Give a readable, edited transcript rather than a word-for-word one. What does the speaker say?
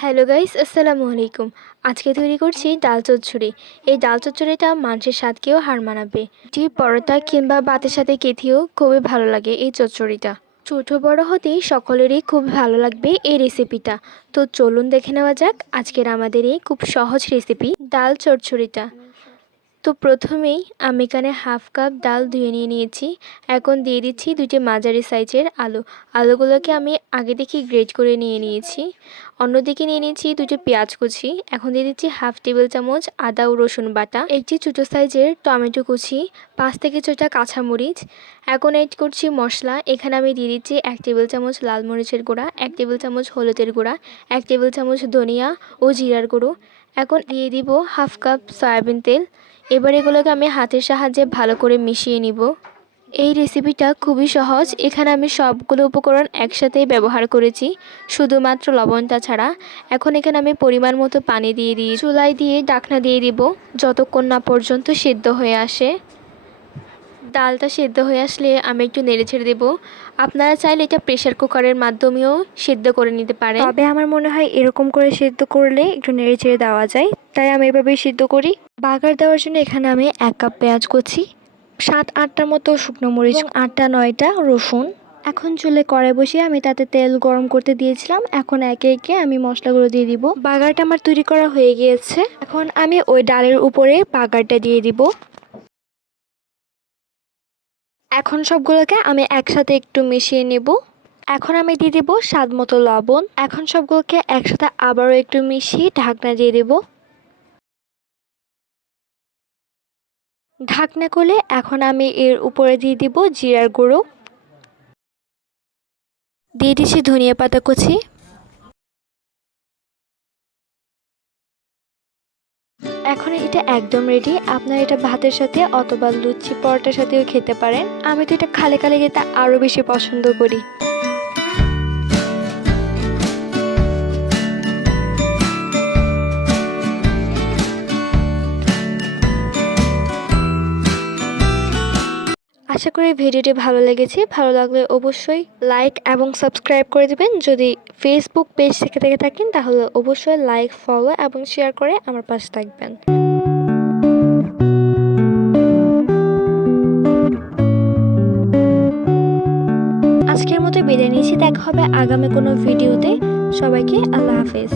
Hello guys, আসসালামু আলাইকুম। আজকে তৈরি করছি ডাল চচ্চড়ি। এই ডাল চচ্চড়িটা মাংসের স্বাদকেও হার মানাবে। এটি পরোটা কিংবা ভাতের সাথে খেতেও খুবই ভালো লাগে এই চচ্চড়িটা। ছোট বড় হতেই সকলেরই খুব ভালো লাগবে এই রেসিপিটা। তো চলুন দেখে নেওয়া যাক আজকের আমাদের এই খুব সহজ রেসিপি ডাল চচ্চড়িটা। তো প্রথমেই আমি এখানে হাফ কাপ ডাল ধুয়ে নিয়েছি। এখন দিয়ে দিচ্ছি দুটি মাঝারি সাইজের আলুগুলোকে আমি আগে থেকে গ্রেট করে নিয়েছি। অন্যদিকে নিয়ে নিয়েছি দুটি পেঁয়াজ কুচি। এখন দিয়ে দিচ্ছি হাফ টেবিল চামচ আদা ও রসুন বাটা, একটি ছোটো সাইজের টমেটো কুচি, 5 থেকে 6টা কাঁচামরিচ। এখন এড করছি মশলা। এখানে আমি দিয়ে দিচ্ছি 1 টেবিল চামচ লাল মরিচের গুঁড়া, 1 টেবিল চামচ হলুদের গুঁড়া, 1 টেবিল চামচ ধনিয়া ও জিরার গুঁড়ো। এখন দিয়ে দিব হাফ কাপ সয়াবিন তেল। এবার এগুলোকে আমি হাতের সাহায্যে ভালো করে মিশিয়ে নিব। এই রেসিপিটা খুবই সহজ। এখানে আমি সবগুলো উপকরণ একসাথেই ব্যবহার করেছি, শুধুমাত্র লবণটা ছাড়া। এখন এখানে আমি পরিমাণ মতো পানি দিয়ে চুলায় দিয়ে ঢাকনা দিয়ে দিব যতক্ষণ না পর্যন্ত সিদ্ধ হয়ে আসে। ডালটা সিদ্ধ হয়ে আসলে আমি একটু নেড়ে ছেড়ে দেবো। আপনারা চাইলে এটা প্রেসার কুকারের মাধ্যমেও সিদ্ধ করে নিতে পারেন, তবে আমার মনে হয় এরকম করে সিদ্ধ করলে একটু নেড়ে ছেড়ে দেওয়া যায়, তাই আমি এভাবেই সিদ্ধ করি। বাগার দেওয়ার জন্য এখানে আমি 1 কাপ পেঁয়াজ কুচি, 7-8টার মতো শুকনো মরিচ, 8-9টা রসুন। এখন চুলে কড়াই বসিয়ে আমি তাতে তেল গরম করতে দিয়েছিলাম। এখন একে একে আমি মশলাগুলো দিয়ে দিব। বাগারটা আমার তৈরি করা হয়ে গিয়েছে। এখন আমি ওই ডালের উপরে বাগারটা দিয়ে দিব। এখন সবগুলোকে আমি একসাথে একটু মিশিয়ে নেব। এখন আমি দিয়ে দেবো স্বাদ মতো লবণ। এখন সবগুলোকে একসাথে আবারও একটু মিশিয়ে ঢাকনা দিয়ে দেব। ঢাকনা খুলে এখন আমি এর উপরে দিয়ে দিব জিরার গুঁড়ো, দিয়ে দিচ্ছি ধনিয়া পাতা কুচি। এখন এটা একদম রেডি। আপনারা এটা ভাতের সাথে অথবা লুচি পরোটার সাথেও খেতে পারেন। আমি তো এটা খালি খালি খেতে আরও বেশি পছন্দ করি। আশা করি ভিডিওটি ভালো লেগেছে। ভালো লাগলে অবশ্যই লাইক এবং সাবস্ক্রাইব করে দেবেন। যদি ফেসবুক পেজ থেকে থাকেন তাহলে অবশ্যই লাইক, ফলো এবং শেয়ার করে আমার পাশে থাকবেন। আজকের মতো বিদায় নিচ্ছি। দেখা হবে আগামী কোনো ভিডিওতে। সবাইকে আল্লাহ হাফেজ।